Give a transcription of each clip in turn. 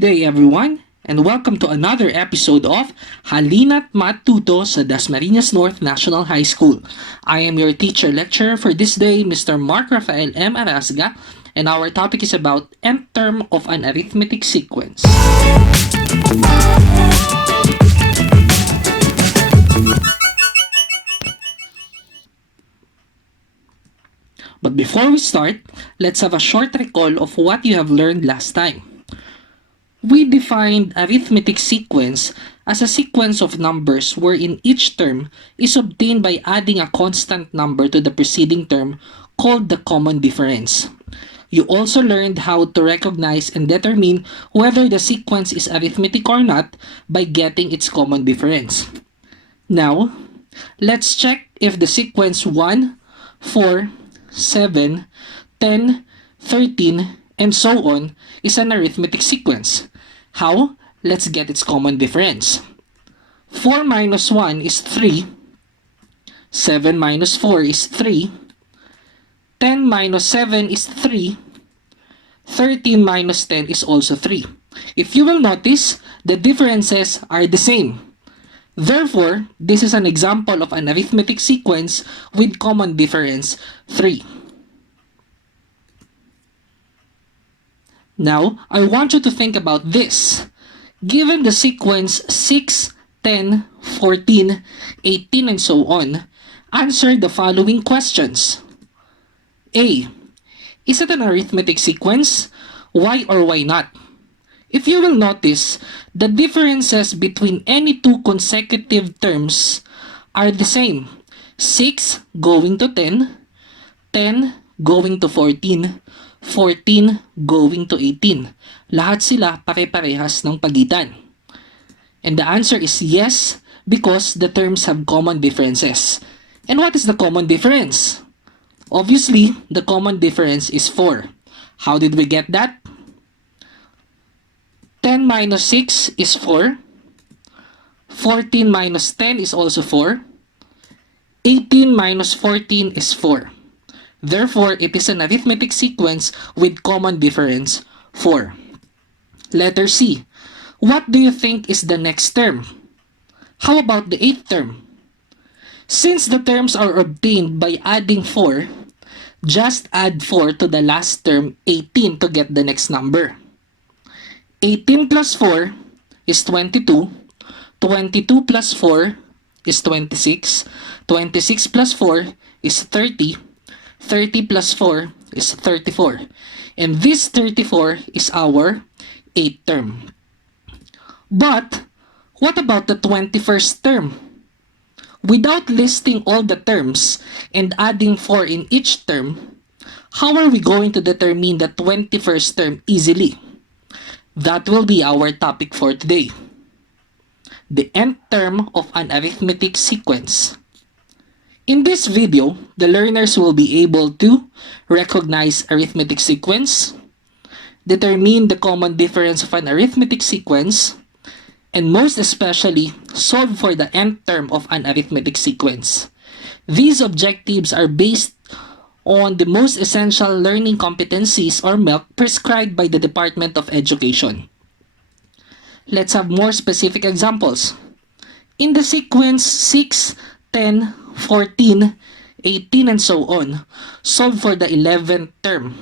Good day everyone, and welcome to another episode of HALINA'T MATH-TUTO sa Dasmariñas North National High School. I am your teacher-lecturer for this day, Mr. Mark Rafael M. Arasga, and our topic is about nth term of an arithmetic sequence. But before we start, let's have a short recall of what you have learned last time. We defined arithmetic sequence as a sequence of numbers wherein each term is obtained by adding a constant number to the preceding term called the common difference. You also learned how to recognize and determine whether the sequence is arithmetic or not by getting its common difference. Now, let's check if the sequence 1, 4, 7, 10, 13, and so on is an arithmetic sequence. How? Let's get its common difference. 4 minus 1 is 3. 7 minus 4 is 3. 10 minus 7 is 3. 13 minus 10 is also 3. If you will notice, the differences are the same. Therefore, this is an example of an arithmetic sequence with common difference 3. Now, I want you to think about this. Given the sequence 6, 10, 14, 18, and so on, answer the following questions. A. Is it an arithmetic sequence? Why or why not? If you will notice, the differences between any two consecutive terms are the same. 6 going to 10, 10 going to 14, 14 going to 18. Lahat sila pare-parehas ng pagitan. And the answer is yes, because the terms have common differences. And what is the common difference? Obviously, the common difference is 4. How did we get that? 10 minus 6 is 4. 14 minus 10 is also 4. 18 minus 14 is 4. Therefore, it is an arithmetic sequence with common difference 4. Letter C. What do you think is the next term? How about the 8th term? Since the terms are obtained by adding 4, just add 4 to the last term 18 to get the next number. 18 plus 4 is 22. 22 plus 4 is 26. 26 plus 4 is 30. 30 plus 4 is 34. And this 34 is our 8th term. But, what about the 21st term? Without listing all the terms and adding 4 in each term, how are we going to determine the 21st term easily? That will be our topic for today. The nth term of an arithmetic sequence. In this video, the learners will be able to recognize arithmetic sequence, determine the common difference of an arithmetic sequence, and most especially, solve for the nth term of an arithmetic sequence. These objectives are based on the most essential learning competencies or MELC prescribed by the Department of Education. Let's have more specific examples. In the sequence 6, 10, 14, 18, and so on, solve for the 11th term.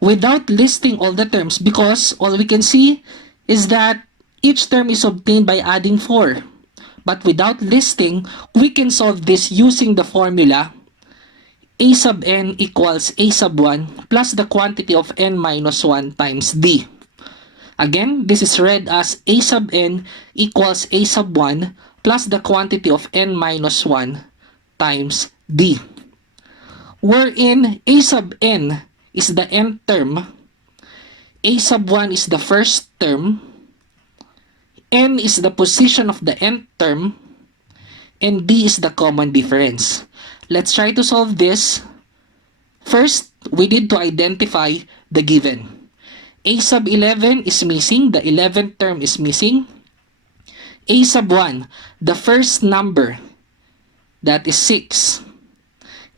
Without listing all the terms, because all we can see is that each term is obtained by adding 4. But without listing, we can solve this using the formula a sub n equals a sub 1 plus the quantity of n minus 1 times d. Again, this is read as a sub n equals a sub 1 plus the quantity of n minus 1 times d. Wherein a sub n is the nth term, a sub 1 is the first term, n is the position of the nth term, and d is the common difference. Let's try to solve this. First, we need to identify the given. A sub 11 is missing, the 11th term is missing. A sub 1, the first number, that is 6.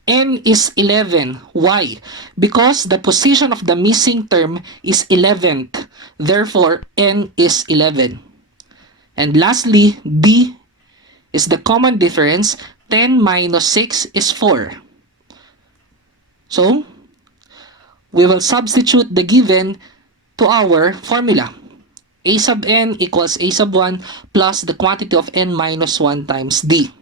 N is 11. Why? Because the position of the missing term is 11th. Therefore, n is 11. And lastly, d is the common difference. 10 minus 6 is 4. So, we will substitute the given to our formula. A sub n equals a sub 1 plus the quantity of n minus 1 times d.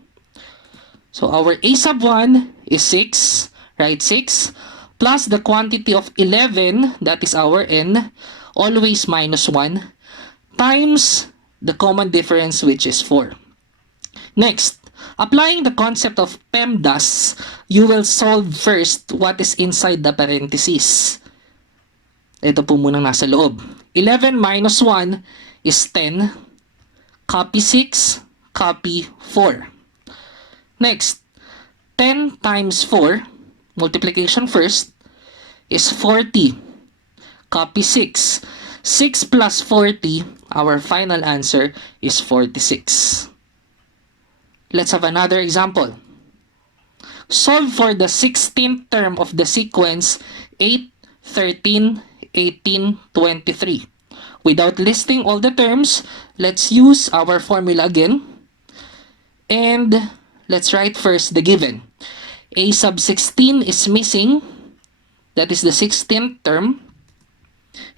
So, our a sub 1 is 6, right? 6 plus the quantity of 11, that is our n, always minus 1, times the common difference, which is 4. Next, applying the concept of PEMDAS, you will solve first what is inside the parentheses. Ito po munang nasa loob. 11 minus 1 is 10. Copy 6, copy 4. Next, 10 times 4, multiplication first, is 40. Copy 6. 6 plus 40, our final answer is 46. Let's have another example. Solve for the 16th term of the sequence 8, 13, 18, 23. Without listing all the terms, let's use our formula again. And let's write first the given. A sub 16 is missing. That is the 16th term.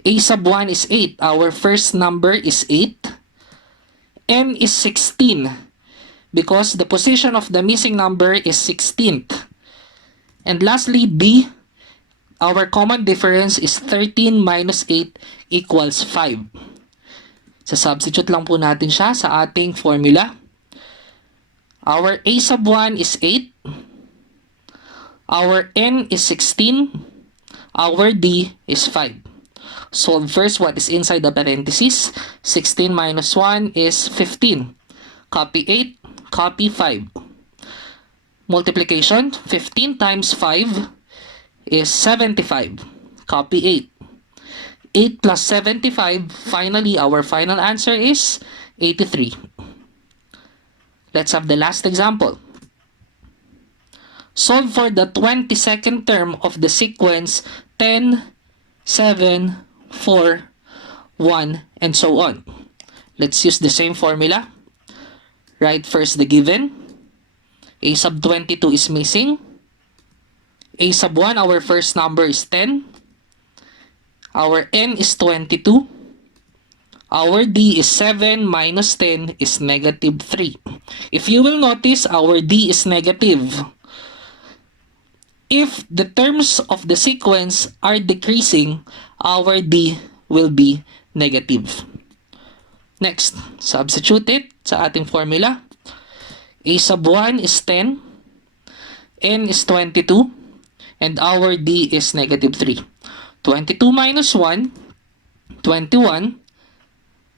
A sub 1 is 8. Our first number is 8. N is 16 because the position of the missing number is 16th. And lastly, B, our common difference is 13 minus 8 equals 5. So, substitute lang po natin siya sa ating formula. Our A sub 1 is 8. Our N is 16. Our D is 5. Solve first what is inside the parentheses. 16 minus 1 is 15. Copy 8, copy 5. Multiplication, 15 times 5 is 75. Copy 8. 8 plus 75, finally our final answer is 83. Let's have the last example. Solve for the 22nd term of the sequence 10, 7, 4, 1, and so on. Let's use the same formula. Write first the given. A sub 22 is missing. A sub 1, our first number is 10. Our N is 22. Our D is 7 minus 10 is negative 3. If you will notice, our D is negative. If the terms of the sequence are decreasing, our D will be negative. Next, substitute it sa ating formula. A sub 1 is 10, N is 22, and our D is negative 3. 22 minus 1, 21,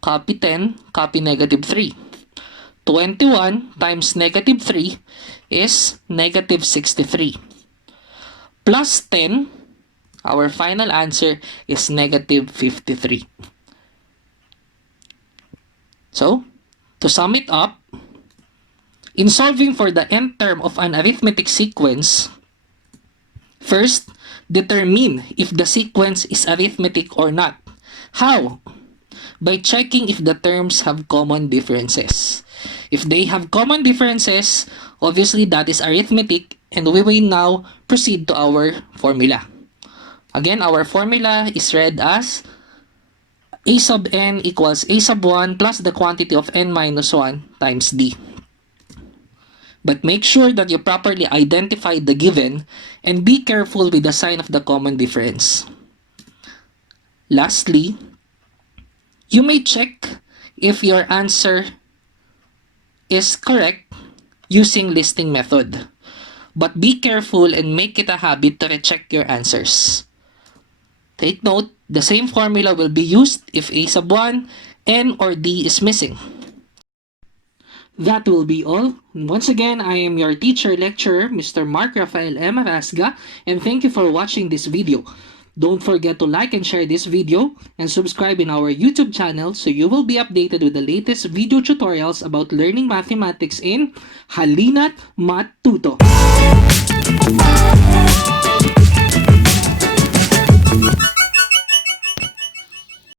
copy 10, copy negative 3. 21 times negative 3 is negative 63. Plus 10, our final answer is negative 53. So, to sum it up, in solving for the nth term of an arithmetic sequence, first, determine if the sequence is arithmetic or not. How? By checking if the terms have common differences. If they have common differences, obviously that is arithmetic, and we will now proceed to our formula. Again, our formula is read as A sub n equals A sub 1 plus the quantity of n minus 1 times d. But make sure that you properly identify the given and be careful with the sign of the common difference. Lastly, you may check if your answer is correct using listing method. But be careful and make it a habit to recheck your answers. Take note, the same formula will be used if A sub 1, N, or D is missing. That will be all. And once again, I am your teacher lecturer, Mr. Mark Rafael M. Arasga, and thank you for watching this video. Don't forget to like and share this video and subscribe in our YouTube channel so you will be updated with the latest video tutorials about learning mathematics in HALINA'T MATH-TUTO.